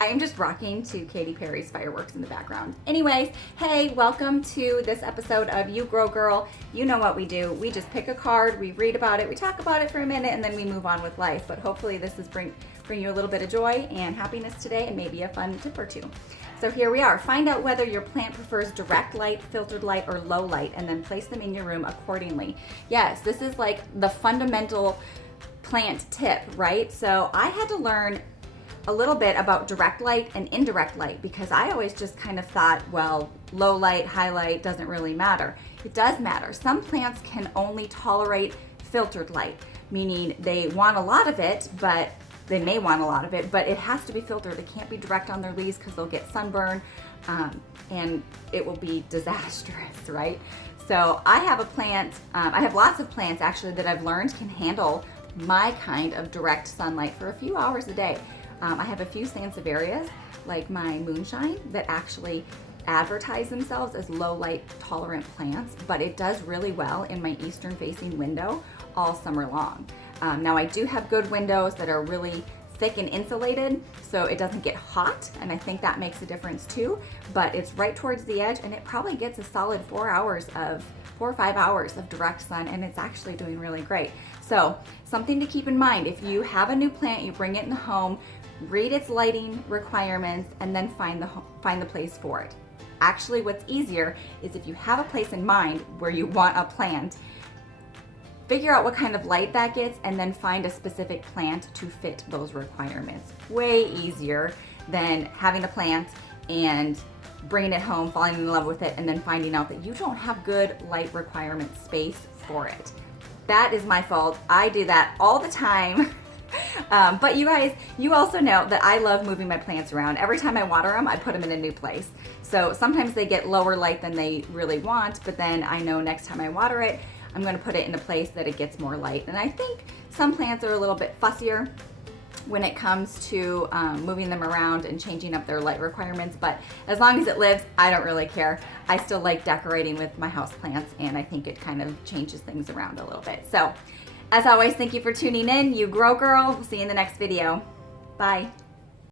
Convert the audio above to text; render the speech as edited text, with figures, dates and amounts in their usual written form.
I am just rocking to Katy Perry's fireworks in the background. Anyways, hey, welcome to this episode of You Grow Girl. You know what we do. We just pick a card, we read about it, we talk about it for a minute, and then we move on with life. But hopefully this is bring you a little bit of joy and happiness today, and maybe a fun tip or two. So here we are. Find out whether your plant prefers direct light, filtered light, or low light, and then place them in your room accordingly. Yes, this is like the fundamental plant tip, right? So I had to learn a little bit about direct light and indirect light because I always just kind of thought, well, low light, high light doesn't really matter. It does matter. Some plants can only tolerate filtered light, meaning they want a lot of it, but they may want a lot of it, but it has to be filtered. It can't be direct on their leaves because they'll get sunburn and it will be disastrous, right? So I have a plant, I have lots of plants actually that I've learned can handle my kind of direct sunlight for a few hours a day. I have a few Sansevierias, like my Moonshine, that actually advertise themselves as low light tolerant plants, but it does really well in my eastern facing window all summer long. Now I do have good windows that are really thick and insulated, so it doesn't get hot, and I think that makes a difference too, but it's right towards the edge, and it probably gets a solid 4 or 5 hours of direct sun, and it's actually doing really great. So something to keep in mind, if you have a new plant, you bring it in the home, read its lighting requirements, and then find the place for it. Actually, what's easier is if you have a place in mind where you want a plant, figure out what kind of light that gets and then find a specific plant to fit those requirements. Way easier than having a plant and bringing it home, falling in love with it, and then finding out that you don't have good light requirement space for it. That is my fault. I do that all the time. But you guys, you also know that I love moving my plants around. Every time I water them, I put them in a new place. So sometimes they get lower light than they really want, but then I know next time I water it, I'm going to put it in a place that it gets more light. And I think some plants are a little bit fussier when it comes to moving them around and changing up their light requirements, but as long as it lives, I don't really care. I still like decorating with my house plants, and I think it kind of changes things around a little bit. So as always, thank you for tuning in. You Grow Girl. We'll see you in the next video. Bye.